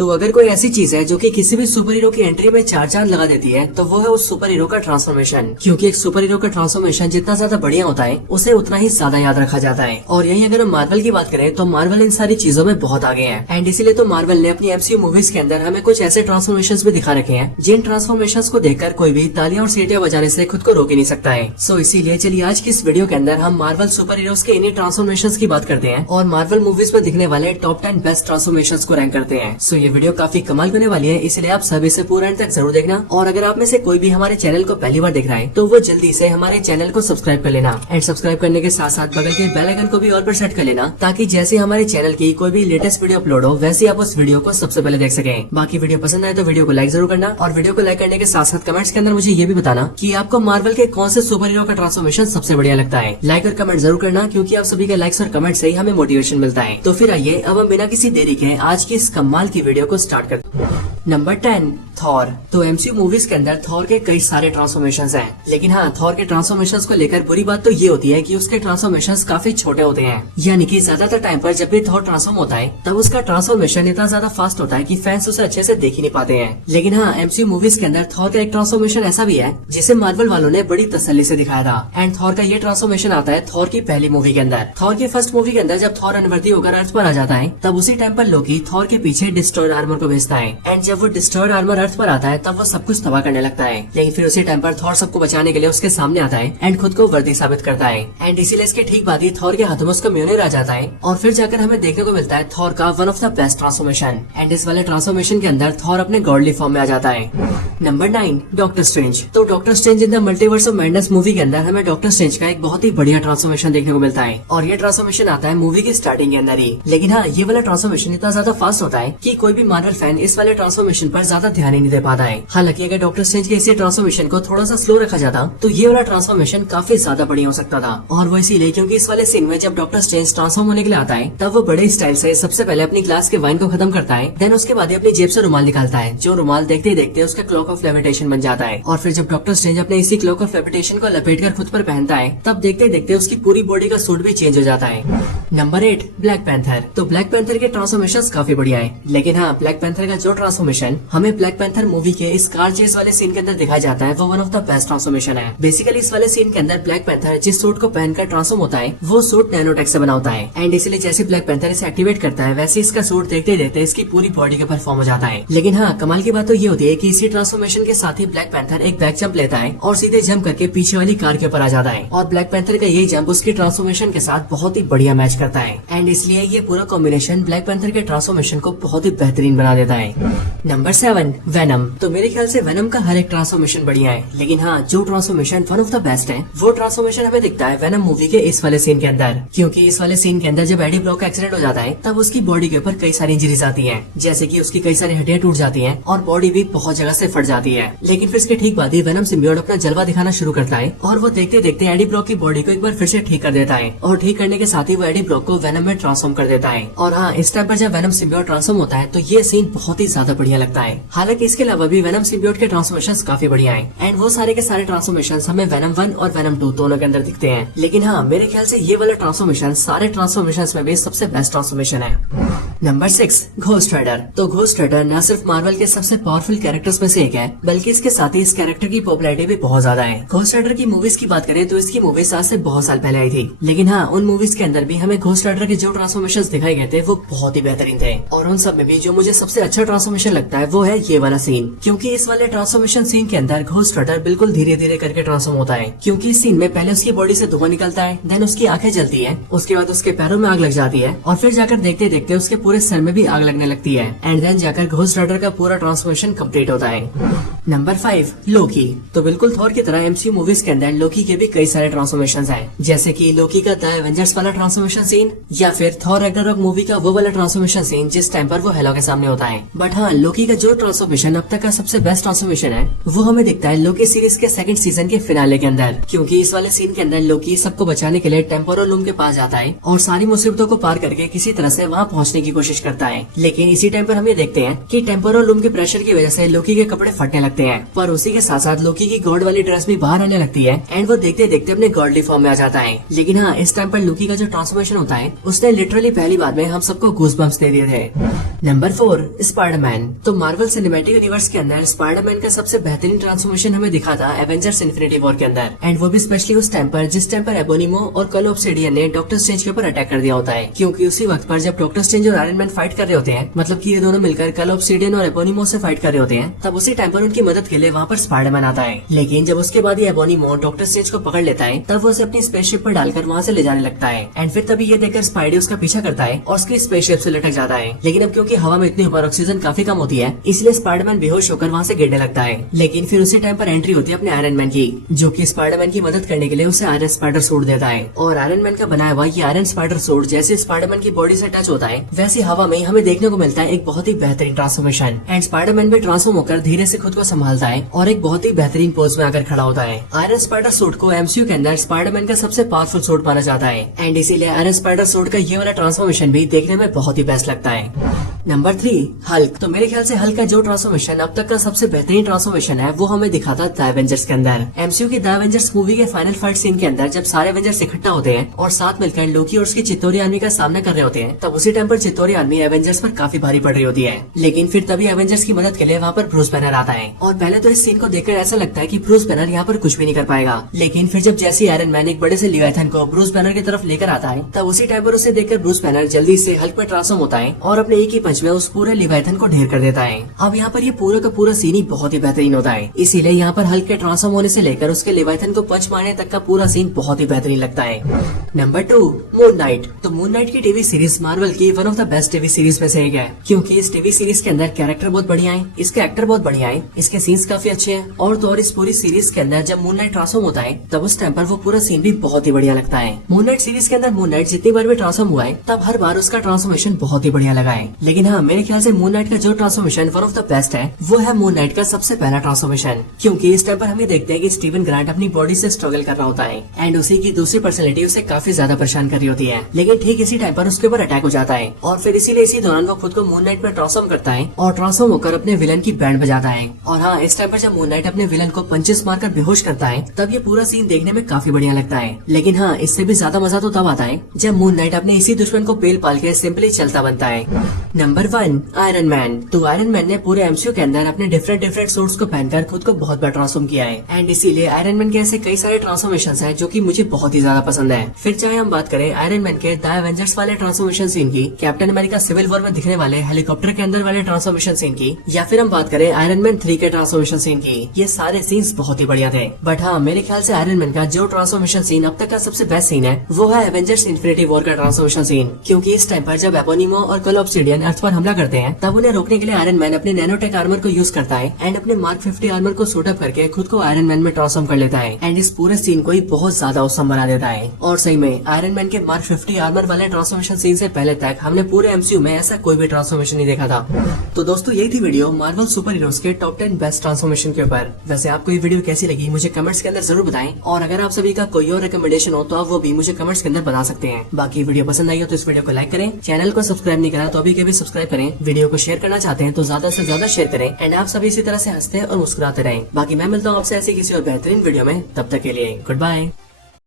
तो अगर कोई ऐसी चीज है जो कि किसी भी सुपर हीरो की एंट्री में चार चांद लगा देती है तो वो है उस सुपर हीरो का ट्रांसफॉर्मेशन। क्योंकि एक सुपर हीरो का ट्रांसफॉर्मेशन जितना ज्यादा बढ़िया होता है उसे उतना ही ज्यादा याद रखा जाता है। और यही अगर हम मार्वल की बात करें तो मार्वल इन सारी चीजों में बहुत आगे है। एंड इसीलिए तो मार्वल ने अपनी एमसीयू मूवीज के अंदर हमें कुछ ऐसे ट्रांसफॉर्मेशन भी दिखा रखे हैं जिन ट्रांसफॉर्मेशन को देखकर कोई भी तालियां और सीटियां बजाने से खुद को रोक ही नहीं सकता है। सो इसीलिए चलिए आज की इस वीडियो के अंदर हम मार्वल सुपर हीरोज के इन्हीं ट्रांसफॉर्मेशन की बात करते हैं और मार्वल मूवीज में दिखने वाले टॉप 10 बेस्ट ट्रांसफॉर्मेशन को रैंक करते हैं। सो ये वीडियो काफी कमाल होने वाली है, इसलिए आप सभी से पूरा एंड तक जरूर देखना। और अगर आप में से कोई भी हमारे चैनल को पहली बार देख रहा है तो वो जल्दी से हमारे चैनल को सब्सक्राइब कर लेना। एंड सब्सक्राइब करने के साथ साथ बगल के बेल आइकन को भी ऑल पर सेट कर लेना ताकि जैसे हमारे चैनल की कोई भी लेटेस्ट वीडियो अपलोड हो वैसे आप उस वीडियो को सबसे पहले देख सकें। बाकी वीडियो पसंद आए तो वीडियो को लाइक जरूर करना और वीडियो को लाइक करने के साथ साथ कमेंट्स के अंदर मुझे ये भी बताना कि आपको मार्वल के कौन से सुपर हीरो का ट्रांसफॉर्मेशन सबसे बढ़िया लगता है। लाइक और कमेंट जरूर करना क्योंकि आप सभी के लाइक्स और कमेंट से ही हमें मोटिवेशन मिलता है। तो फिर आइए अब हम बिना किसी देरी के आज की इस कमाल की वीडियो को स्टार्ट करते हैं। Number 10 Thor. तो एमसीयू मूवीज के अंदर थॉर के कई सारे ट्रांसफॉर्मेशंस हैं, लेकिन हाँ थॉर के ट्रांसफॉर्मेशंस को लेकर बुरी बात तो ये होती है कि उसके ट्रांसफॉर्मेशंस काफी छोटे होते हैं। यानी कि ज्यादातर टाइम पर जब भी थॉर ट्रांसफॉर्म होता है तब उसका ट्रांसफॉर्मेशन इतना ज्यादा फास्ट होता है कि फैंस उसे अच्छे से देख ही नहीं पाते हैं। लेकिन हाँ एमसीयू मूवीज के अंदर थॉर का एक ट्रांसफॉर्मेशन ऐसा भी है जिसे मार्वल वालों ने बड़ी तसल्ली से दिखाया था। एंड थॉर का ये ट्रांसफॉर्मेशन आता है थॉर की पहली मूवी के अंदर। थॉर की फर्स्ट मूवी के अंदर जब थॉर अनवर्दी होकर अर्थ पर आ जाता है तब उसी टाइम पर लोकी थॉर के पीछे डिस्ट्रॉयड आर्मर को भेजता है। एंड जब वो डिस्ट्रॉयड आर्मर अर्थ पर आता है तब वो सब कुछ तबाह करने लगता है। लेकिन फिर उसी टाइम पर थॉर सबको बचाने के लिए उसके सामने आता है एंड खुद को वर्दी साबित करता है। एंड इसीलिए इसके ठीक बाद ही थॉर के हाथों में उसका म्योनिर आ जाता है और फिर जाकर हमें देखने को मिलता है थॉर का one of the best transformation. And इस वाले ट्रांसफॉर्मेशन के अंदर थॉर अपने गॉडली फॉर्म में आ जाता है। Number 9 Doctor Strange. तो Doctor Strange in the Multiverse of Madness movie के अंदर हमें डॉक्टर स्ट्रेंज का एक बहुत ही बढ़िया ट्रांसफॉर्मेशन देखने को मिलता है और ये ट्रांसफॉर्मेशन आता है मूवी की स्टार्टिंग के अंदर ही। लेकिन हाँ ये वाला ट्रांसफॉर्मेशन इतना ज्यादा फास्ट होता है कि कोई भी मार्वल फैन इस वाले ट्रांसफॉर्मेशन पर ज्यादा ध्यान ही नहीं दे पाता है। हालांकि अगर डॉक्टर स्ट्रेंज के इसी ट्रांसफॉर्मेशन को थोड़ा सा स्लो रखा जाता तो ये वाला ट्रांसफॉर्मेशन काफी ज्यादा बढ़िया हो सकता था। और वो इसीलिए क्योंकि इस वाले सीन में जब डॉक्टर स्ट्रेंज ट्रांसफॉर्म होने के लिए आता है तब वो बड़े स्टाइल से सबसे पहले अपनी ग्लास के वाइन को खत्म करता है, देन उसके बाद अपनी जेब से रुमाल निकालता है जो रुमाल देखते ही देखते उसका क्लॉक ऑफ लेविटेशन बन जाता है। और फिर जब डॉक्टर स्ट्रेंज अपने इसी क्लॉक ऑफ लेविटेशन को लपेट कर खुद पर पहनता है तब देखते देखते उसकी पूरी बॉडी का सूट भी चेंज हो जाता है। Number 8 black panther. तो ब्लैक पैंथर के ट्रांसफॉर्मेशन काफी बढ़िया है, लेकिन हाँ ब्लैक पैंथर का जो ट्रांसफॉर्मेशन हमें ब्लैक पैंथर मूवी के स्कार चेज वाले सीन के अंदर दिखाया जाता है वो one of the best transformation है। बेसिकली इस वाले सीन के अंदर ब्लैक पैंथर जिस सूट को पहनकर ट्रांसफॉर्म होता है वो सूट नैनोटेक से बना होता है। एंड इसलिए जैसे ब्लैक पैंथर इसे एक्टिवेट करता है वैसे इसका सूट देखते देखते इसकी पूरी बॉडी के ऊपर फॉर्म हो जाता है। लेकिन हाँ कमाल की बात तो ये होती है कि इसी ट्रांसफॉर्मेशन के साथ ही ब्लैक पैंथर एक बैक जंप लेता है और सीधे जंप करके पीछे वाली कार के ऊपर आ जाता है। और ब्लैक पैंथर का यही जंप उसकी ट्रांसफॉर्मेशन के साथ बहुत ही बढ़िया मैच करता है। एंड इसलिए ये पूरा कॉम्बिनेशन ब्लैक पैंथर के ट्रांसफॉर्मेशन को बहुत ही बेहतरीन बना देता है। Number 7 venom. तो मेरे ख्याल से वेनम का हर एक ट्रांसफॉर्मेशन बढ़िया है, लेकिन हाँ जो transformation one of the best है वो ट्रांसफॉर्मेशन हमें दिखता है वेनम मूवी के इस वाले सीन के अंदर। क्योंकि इस वाले सीन के अंदर जब एडी ब्रॉक का एक्सीडेंट हो जाता है तब उसकी बॉडी के ऊपर कई सारी इंजरीज आती हैं, जैसे कि उसकी कई सारी हड्डियां टूट जाती हैं और बॉडी भी बहुत जगह से फट जाती है। लेकिन फिर इसके ठीक बाद ही वेनम सिम्बियोट अपना जलवा दिखाना शुरू करता है और वो देखते देखते एडी ब्रॉक की बॉडी को एक बार फिर से ठीक कर देता है और ठीक करने के साथ ही वो एडी ब्रॉक को वेनम में ट्रांसफॉर्म कर देता है। और हाँ इस टाइम पर जब वेनम सिम्बियोट ट्रांसफॉर्म होता है तो ये सीन बहुत ही ज्यादा बढ़िया लगता है। हालांकि इसके अलावा भी वेनम सिम्बियोट के ट्रांसफॉर्मेशन काफी बढ़िया है एंड वो सारे के सारे ट्रांसफॉर्मेशन हमें वेनम 1 और वेनम 2 दोनों के अंदर दिखते हैं। लेकिन हाँ मेरे ख्याल से ये वाला ट्रांसफॉर्मेशन सारे ट्रांसफॉर्मेशन में भी सबसे बेस्ट ट्रांसफॉर्मेशन है। Number 6 Ghost Rider. तो घोस्ट राइडर न सिर्फ मार्वल के सबसे पावरफुल कैरेक्टर्स में से एक है बल्कि इसके साथ ही इस कैरेक्टर की पॉपुलैरिटी भी बहुत ज्यादा है। घोस्ट राइडर की मूवीज की बात करें तो इसकी मूवीज आज से बहुत साल पहले आई थी, लेकिन हाँ उन मूवीज के अंदर भी हमें घोस्ट राइडर के जो ट्रांसफॉर्मेशन दिखाए गए थे वो बहुत ही बेहतरीन थे। और उन सब में भी जो मुझे सबसे अच्छा ट्रांसफॉर्मेशन लगता है वो है ये वाला सीन। क्योंकि इस वाले ट्रांसफॉर्मेशन सीन के अंदर घोस्ट राइडर बिल्कुल धीरे धीरे करके ट्रांसफॉर्म होता है। क्योंकि इस सीन में पहले उसकी बॉडी से धुआं निकलता है, देन उसकी आंखें जलती है, उसके बाद उसके पैरों में आग लग जाती है और फिर जाकर देखते देखते उसके पूरे सर में भी आग लगने लगती है। एंड देन जाकर घोस्ट राइडर का पूरा ट्रांसफॉर्मेशन कंप्लीट होता है। नंबर 5 लोकी। तो बिल्कुल थॉर की तरह एमसीयू मूवीज के अंदर लोकी के भी कई सारे ट्रांसफॉर्मेशन हैं, जैसे कि लोकी का द एवेंजर्स वाला ट्रांसफॉर्मेशन सीन या फिर थॉर रैग्नारोक मूवी का वो वाला ट्रांसफॉर्मेशन सीन जिस टाइम पर वो हेलो के सामने होता है। बट हाँ लोकी का जो ट्रांसफॉर्मेशन अब तक का सबसे बेस्ट ट्रांसफॉर्मेशन है वो हमें दिखता है लोकी सीरीज के सेकंड सीजन के फिनाले के अंदर। क्योंकि इस वाले सीन के अंदर लोकी सबको बचाने के लिए टेम्पोरल लूम के पास जाता है और सारी मुसीबतों को पार करके किसी तरह से वहाँ पहुँचने की कोशिश करता है। लेकिन इसी टाइम पर हम ये देखते हैं कि टेम्पोरल लूम के प्रेशर की वजह से लोकी के कपड़े फटने लगते लगते हैं। पर उसी के साथ साथ लोकी की गॉड वाली ड्रेस भी बाहर आने लगती है एंड वो देखते देखते अपने गॉडली फॉर्म में आ जाता है। लेकिन हाँ, इस टाइम पर लोकी का जो ट्रांसफॉर्मेशन होता है उसने लिटरली पहली बार में हम सबको गूज़बम्प्स दे दिए थे। Number 4, Spiderman. तो मार्वल सिनेमैटिक यूनिवर्स के अंदर स्पाइडरमैन का सबसे बेहतरीन ट्रांसफॉर्मेशन हमें दिखा था एवेंजर्स इन्फिनिटी वॉर के अंदर, एंड वो भी स्पेशली उस टाइम पर जिस टाइम पर एबोनिमो और कल ऑब्सिडियन ने डॉक्टर स्ट्रेंज के ऊपर अटैक कर दिया होता है। क्योंकि उसी वक्त पर जब डॉक्टर स्ट्रेंज और आयरन मैन फाइट कर रहे होते हैं, मतलब कि ये दोनों मिलकर कल ऑब्सिडियन और एबोनिमो से फाइट कर रहे होते हैं, तब उसी टाइम पर उनकी मदद के लिए वहाँ पर स्पाइडरमैन आता है। लेकिन जब उसके बाद ये एबोनिमो डॉक्टर स्ट्रेंज को पकड़ लेता है, तब वो उसे अपनी स्पेसशिप पर डालकर वहाँ से ले जाने लगता है एंड फिर तभी ये देखकर स्पाइडर उसका पीछा करता है और उसकी स्पेसशिप से लटक जाता है। लेकिन अब क्योंकि हवा में इतनी ऊपर ऑक्सीजन काफी कम होती है, इसलिए स्पाइडरमैन बेहोश होकर वहाँ से गिरने लगता है। लेकिन फिर उसी टाइम पर एंट्री होती है अपने आयरन मैन की, जो कि स्पाइडरमैन की मदद करने के लिए उसे आयरन स्पाइडर सूट देता है। और आयरन मैन का बनाया हुआ ये आयरन स्पाइडर सूट जैसे स्पाइडरमैन की बॉडी से टच होता है, वैसे हवा में हमें देखने को मिलता है एक बहुत ही बेहतरीन ट्रांसफॉर्मेशन, एंड स्पाइडरमैन भी ट्रांसफॉर्म होकर धीरे से खुद को संभालता है और एक बहुत ही बेहतरीन पोज में आकर खड़ा होता है। आयरन स्पाइडर सूट को एमसीयू के अंदर स्पाइडरमैन का सबसे पावरफुल सूट माना जाता है, एंड इसीलिए आयरन स्पाइडर सूट का ये वाला ट्रांसफॉर्मेशन भी देखने में बहुत ही बेस्ट लगता है। Number 3, Hulk. तो मेरे ख्याल से हल्क का जो ट्रांसफॉर्मेशन अब तक का सबसे बेहतरीन ट्रांसफॉर्मेशन है वो हमें दिखा था द एवेंजर्स के अंदर। एमसीयू की द एवेंजर्स मूवी के फाइनल फाइट सीन के अंदर जब सारे एवेंजर्स इकट्ठा होते हैं और साथ मिलकर लोकी और उसकी चित्तौरी आर्मी का सामना कर रहे होते हैं, तब उसी टाइम पर चित्तौरी आर्मी एवेंजर्स पर काफी भारी पड़ रही होती है। लेकिन फिर तभी एवेंजर्स की मदद के लिए वहाँ पर ब्रूस बैनर आता है और पहले तो इस सीन को देखकर ऐसा लगता है कि ब्रूस बैनर यहाँ पर कुछ भी नहीं कर पाएगा। लेकिन फिर जब जैसे आयरन मैन एक बड़े से लिवाइथन को ब्रूस बैनर की तरफ लेकर आता है, तब उसी टाइम पर उसे देखकर ब्रूस बैनर जल्दी से हल्क में ट्रांसफॉर्म होता है और अपने एक ही पंच में उस पूरे लिवाइथन को ढेर कर देता है। अब यहाँ पर ये पूरा का पूरा सीन ही बहुत ही बेहतरीन होता है, इसीलिए यहाँ पर हल्क के ट्रांसफॉर्म होने से लेकर उसके लिवाइथन को पंच मारने तक का पूरा सीन बहुत ही बेहतरीन लगता है। Number 2, moon night. तो मून नाइट की टीवी सीरीज मार्वल की one of the best TV series में से एक है, क्योंकि इस टीवी सीरीज के अंदर कैरेक्टर बहुत बढ़िया है, इसके एक्टर बहुत बढ़िया है, इसके सीन्स काफी अच्छे हैं, और तो और इस पूरी सीरीज के अंदर जब मून नाइट ट्रांसफॉर्म होता है तब उस टाइम पर वो पूरा सीन भी बहुत ही बढ़िया लगता है। मून नाइट सीरीज के अंदर मून नाइट जितनी बार भी ट्रांसफॉर्म हुआ है तब हर बार उसका ट्रांसफॉर्मेशन बहुत ही बढ़िया लगा है। लेकिन हाँ, मेरे ख्याल से मून नाइट का जो transformation one of the best है वो है मून नाइट का सबसे पहला ट्रांसफॉर्मेशन, क्योंकि इस टाइम पर हम ये देखते हैं कि स्टीवन ग्रांट अपनी बॉडी से स्ट्रगल कर रहा होता है एंड उसी की दूसरी पर्सनैलिटी उसे काफी ज्यादा परेशान कर रही होती है। लेकिन ठीक इसी टाइम पर उसके ऊपर अटैक हो जाता है और फिर इसीलिए इसी दौरान वो खुद को मून नाइट में ट्रांसफॉर्म करता है और ट्रांसफॉर्म होकर अपने विलन की बैंड बजाता है। और हाँ, इस टाइम पर जब मून नाइट अपने विलन को पंचेस मारकर बेहोश करता है तब ये पूरा सीन देखने में काफी बढ़िया लगता है। लेकिन हाँ, इससे भी ज्यादा मजा तो तब आता है जब मून नाइट अपने इसी दुश्मन को पेल पाल के सिंपली चलता बनता है। Number 1, iron man. तो आयरन मैन ने पूरे एमसीयू के अंदर अपने डिफरेंट सूट्स को पहनकर खुद को बहुत बार ट्रांसफॉर्म किया है एंड इसीलिए आयरन मैन के ऐसे कई सारे ट्रांसफॉर्मेशन हैं जो कि मुझे बहुत ही ज्यादा पसंद है। फिर चाहे हम बात करें आयरन मैन के द एवेंजर्स वाले ट्रांसफॉर्मेशन सीन की, कैप्टन अमेरिका सिविल वॉर में दिखने वाले हेलीकॉप्टर के अंदर वाले ट्रांसफॉर्मेशन सीन की, या फिर हम बात करें आयरन मैन 3 के ट्रांसफॉर्मेशन सीन की, ये सारे सीन्स बहुत ही बढ़िया थे। बट हाँ, मेरे ख्याल से आयरन मैन का जो ट्रांसफॉर्मेशन सीन अब तक का सबसे बेस्ट सीन है वो है एवेंजर्स इन्फिनिटी वॉर का ट्रांसफॉर्मेशन सीन, क्योंकि इस टाइम पर जब एपोनिमो और कल ऑब्सिडियन अर्थ पर हमला करते हैं तब उन्हें रोकने के लिए आयरन मैन अपने नैनोटेक आर्मर को यूज करता है एंड अपने मार्क 50 आर्मर को सूट अप करके खुद को आयरन मैन में ट्रांसफॉर्म कर लेता है एंड इस पूरे सीन को ही बहुत ज्यादा औसम बना देता है। और सही में आयरन मैन के मार्क 50 आर्मर वाले ट्रांसफॉर्मेशन सीन से पहले तक हमने पूरे एमसीयू में ऐसा कोई भी ट्रांसफॉर्मेशन नहीं देखा था। तो दोस्तों, यही थी वीडियो मार्वल सुपर हीरोज के टॉप 10 बेस्ट ट्रांसफॉर्मेशन के ऊपर। वैसे आपको ये वीडियो कैसी लगी मुझे कमेंट्स के अंदर जरूर बताएं, और अगर आप सभी का कोई और रिकमेंडेशन हो तो आप वो भी मुझे कमेंट्स के अंदर बता सकते हैं। बाकी वीडियो पसंद आई हो तो इस वीडियो को लाइक करें, चैनल को सब्सक्राइब नहीं करा तो अभी के भी सब्सक्राइब करें, वीडियो को शेयर करना चाहते हैं तो ज्यादा से ज्यादा शेयर करें एंड आप सभी इसी तरह से हंसते और मुस्कुराते रहें। बाकी मैं मिलता हूँ आपसे ऐसी किसी और बेहतरीन वीडियो में, तब तक के लिए गुड बाय।